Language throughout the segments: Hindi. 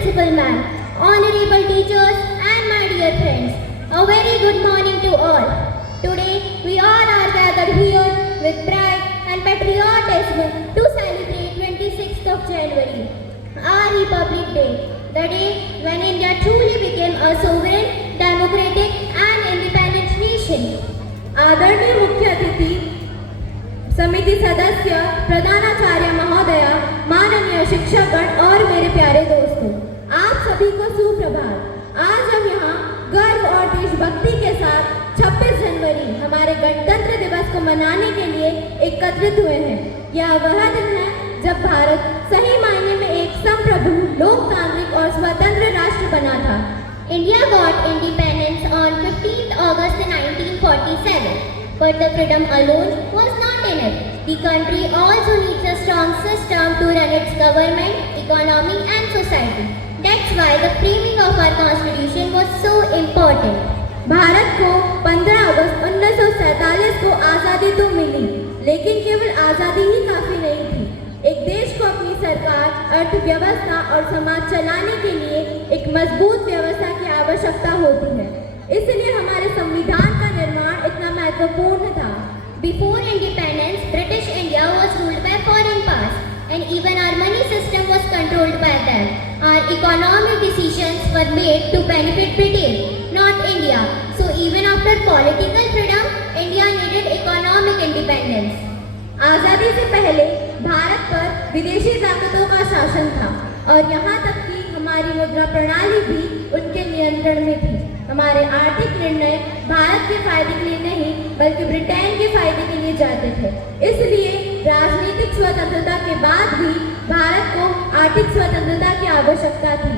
Principal Ma'am, honorable teachers and my dear friends, a very good morning to all. Today we all are gathered here with pride and patriotism to celebrate 26th of January, our Republic Day, the day when India truly became a sovereign, democratic and independent nation. आदरणीय मुख्य अतिथि, समिति सदस्य, प्रधानाचार्य महोदया, माननीय शिक्षकगण और मेरे प्यारे दोस्तों, आप सभी को सुप्रभात। आज हम यहाँ गर्व और देशभक्ति के साथ 26 जनवरी हमारे गणतंत्र दिवस को मनाने के लिए एकत्रित हुए हैं। यह वह दिन है जब भारत सही मायने में एक संप्रभु, लोकतांत्रिक और स्वतंत्र राष्ट्र बना था। India got independence on 15th August 1947, but the freedom alone was not enough. The country also needs a strong system to run its government, economy and society. That's why the framing of our constitution was so important. Bharat को 15 अगस्त 1947 को आज़ादी तो मिली, लेकिन केवल आज़ादी ही काफ़ी नहीं थी। एक देश को अपनी सरकार, अर्थव्यवस्था और समाज चलाने के लिए एक मजबूत व्यवस्था की आवश्यकता होती है। इसलिए हमारे संविधान का निर्माण इतना महत्वपूर्ण था। Before independence, British India was ruled by foreign powers, and even our money system was controlled by them. Our economic decisions were made to benefit Britain, not India. So even after political freedom, India needed economic independence. आज़ादी से पहले भारत पर विदेशी ताकतों का शासन था और यहाँ तक कि हमारी मुद्रा प्रणाली भी उनके नियंत्रण में थी। हमारे आर्थिक निर्णय भारत के फायदे के लिए नहीं बल्कि ब्रिटेन के फायदे के लिए जाते थे। इसलिए राजनीतिक स्वतंत्रता के बाद भी भारत को आर्थिक स्वतंत्रता की आवश्यकता थी।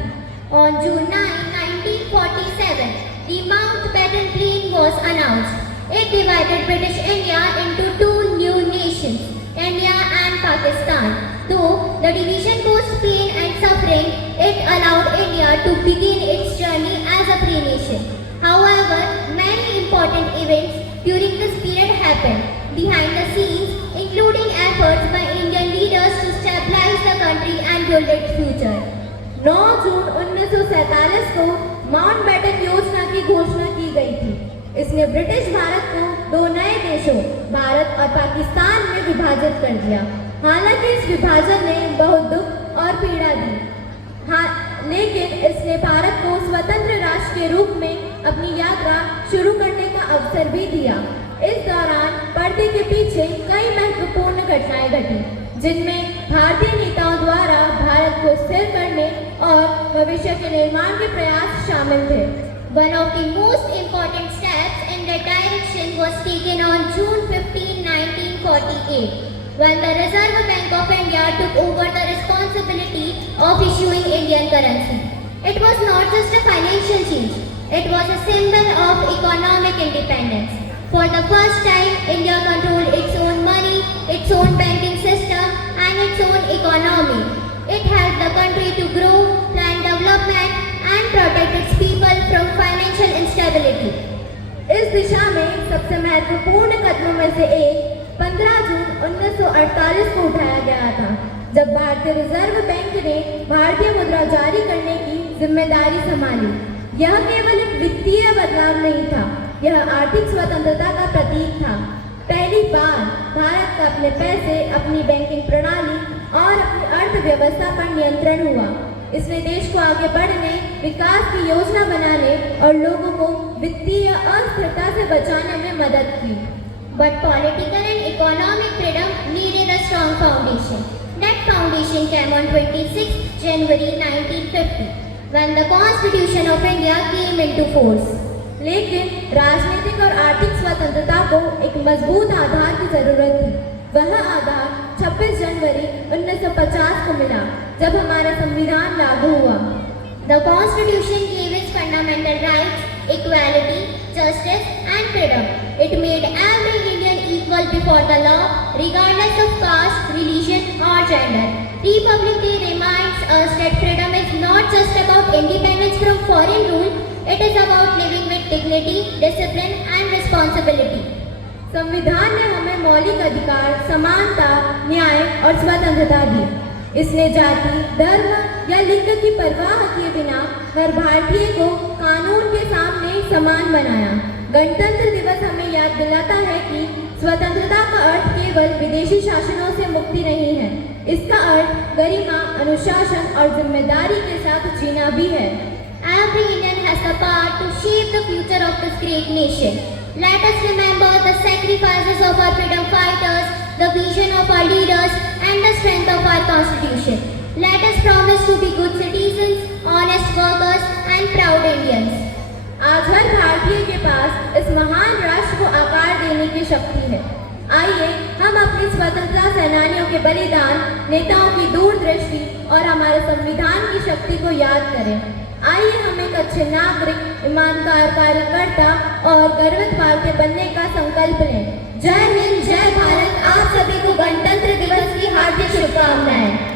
On June 9, 1947, the Mountbatten Plain was announced. It divided British India into two new nations, India and Pakistan. Though the division caused pain and suffering, it allowed India to begin its journey as a free nation. However, many important events during this period happened behind the scenes, including efforts by Indian leaders to stabilize the country and build its future. 9 जून 1947 को माउंटबेटन योजना की घोषणा की गई थी। इसने ब्रिटिश भारत को दो नए देशों, भारत और पाकिस्तान में विभाजित कर दिया। हालांकि इस विभाजन ने बहुत दुख और पीड़ा दी, लेकिन इसने भारत को स्वतंत्र राष्ट्र के रूप में अपनी यात्रा शुरू करने का अवसर भी दिया। इस दौरान पर्दे के पीछे कई महत्वपूर्ण घटनाएं घटी, जिनमें भारतीय नेताओं द्वारा भारत को स्थिर करने और भविष्य के निर्माण के प्रयास शामिल थे। One of the most important steps in that direction was taken on June 15, 1948, when the Reserve Bank of India took over the responsibility of issuing Indian currency. It was not just a financial change, it was a symbol of economic independence. For the first time, India controlled its own money, its own banking system, and its own economy. It helped the country to grow, plan development, and protect its people from financial instability. इस दिशा में सबसे महत्वपूर्ण कदमों में से एक 15 जून 1948 को उठाया गया था, जब भारतीय रिजर्व बैंक ने भारतीय मुद्रा जारी करने की जिम्मेदारी संभाली। यह केवल एक वित्तीय बदलाव नहीं था, यह आर्थिक स्वतंत्रता का प्रतीक था। पहली बार भारत का अपने पैसे, अपनी बैंकिंग प्रणाली और अपनी अर्थव्यवस्था पर नियंत्रण हुआ। इसने देश को आगे बढ़ने, विकास की योजना बनाने और लोगों को वित्तीय अस्थिरता से बचाने में मदद की। But political and economic freedom needed a strong foundation. That foundation came on 26 January 1950, when the Constitution of India came into force. लेकिन राजनीतिक और आर्थिक स्वतंत्रता को एक मजबूत आधार की जरूरत थी। वह आधार 26 जनवरी 1950 को मिला, जब हमारा संविधान लागू हुआ। The Constitution gave its fundamental rights, equality, justice, and freedom. It made every Indian equal before the law, regardless of caste, religion, or gender. Republic Day reminds us that freedom is not just about independence from foreign rule. It is about living with dignity, discipline, and responsibility. संविधान ने हमें मौलिक अधिकार, समानता, न्याय और स्वतंत्रता दी। इसने जाति, धर्म, या लिंग की परवाह किए बिना हर भारतीय को कानून के सामने समान बनाया। गणतंत्र दिवस हमें याद दिलाता है कि स्वतंत्रता का अर्थ केवल विदेशी शासनों से मुक्ति नहीं है, इसका अर्थ गरिमा, अनुशासन और जिम्मेदारी के साथ जीना भी है। Every Indian has the power to shape the future of this great nation. Let us remember the sacrifices of our freedom fighters, the vision of our leaders, and the strength of our constitution. Let us promise to be good citizens, honest workers, and proud Indians. आज हर भारतीय के पास इस महान राष्ट्र को आकार देने की शक्ति है। आइए हम अपने स्वतंत्रता सेनानियों के बलिदान, नेताओं की दूरदृष्टि और हमारे संविधान की शक्ति को याद करें। आइए हम एक अच्छे नागरिक, ईमानदार कार्यकर्ता और गर्वित भारतीय बनने का संकल्प लें। जय हिंद, जय भारत। आप सभी को गणतंत्र दिवस की हार्दिक शुभकामनाएं।